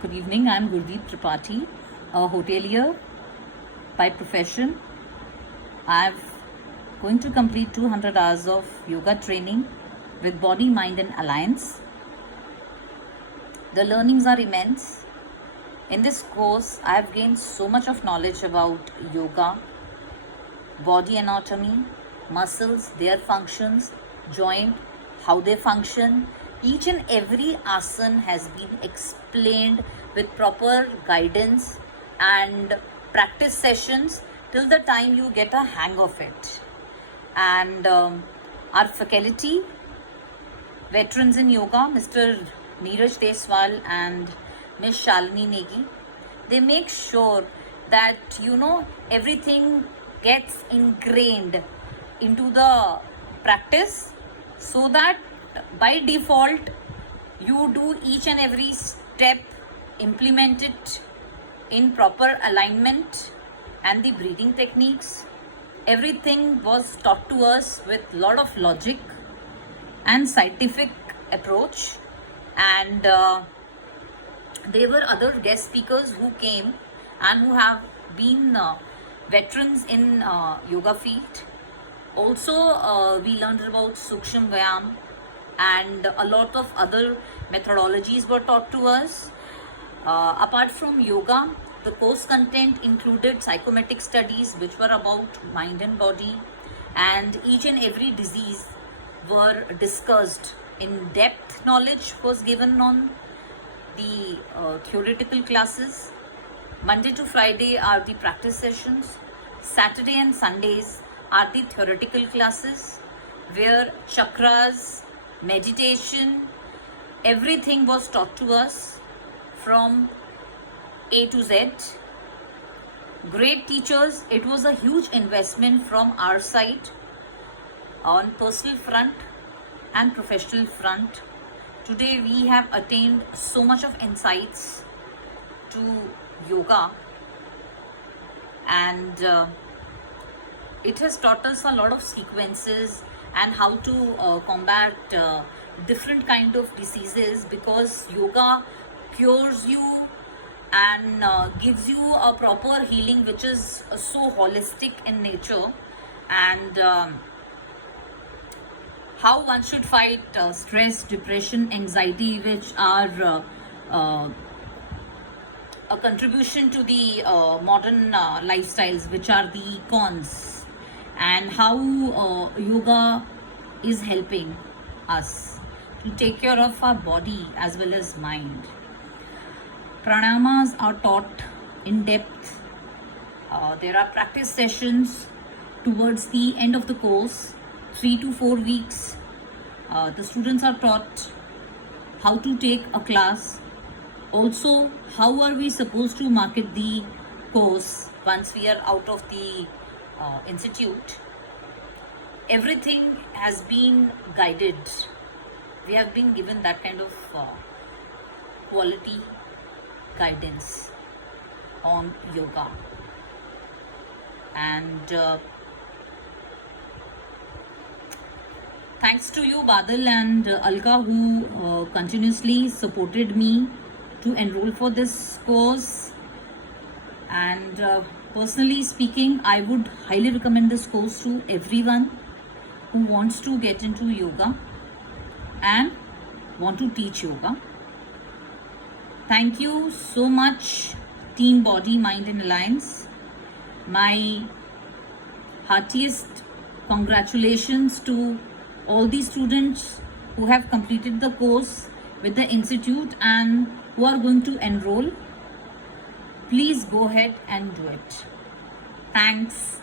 Good evening. I'm Gurdeep Tripathi, a hotelier by profession. I'm going to complete 200 hours of yoga training with Body, Mind and Alliance. The learnings are immense. In this course, I have gained so much of knowledge about yoga, body anatomy, muscles, their functions, joint, how they function. Each and every asana has been explained with proper guidance and practice sessions till the time you get a hang of it. And our faculty, veterans in yoga, Mr. Neeraj Deswal and Ms. Shalini Negi, they make sure that everything gets ingrained into the practice, so that by default you do each and every step, implement it in proper alignment, and the breathing techniques. Everything was taught to us with lot of logic and scientific approach. And there were other guest speakers who came and who have been veterans in yoga field. Also, we learned about Suksham Vyam, and a lot of other methodologies were taught to us. Apart from yoga, the course content included psychometric studies which were about mind and body, and each and every disease were discussed. In depth knowledge was given on the theoretical classes. Monday to Friday are the practice sessions. Saturday and Sundays are the theoretical classes, where chakras, meditation, everything was taught to us from A to Z. Great teachers. It was a huge investment from our side on personal front and professional front. Today we have attained so much of insights to yoga, and it has taught us a lot of sequences and how to combat different kind of diseases, because yoga cures you and gives you a proper healing which is so holistic in nature. And how one should fight stress, depression, anxiety, which are a contribution to the modern lifestyles, which are the cons, and how yoga is helping us to take care of our body as well as mind. Pranayamas are taught in depth. There are practice sessions towards the end of the course, 3 to 4 weeks. The students are taught how to take a class. Also, how are we supposed to market the course once we are out of the institute. Everything has been guided. We have been given that kind of quality guidance on yoga. And thanks to you, Badal and Alka, who continuously supported me to enroll for this course. And personally speaking, I would highly recommend this course to everyone who wants to get into yoga and want to teach yoga. Thank you so much, Team Body, Mind and Alliance. My heartiest congratulations to all the students who have completed the course with the institute and who are going to enroll. Please go ahead and do it. Thanks.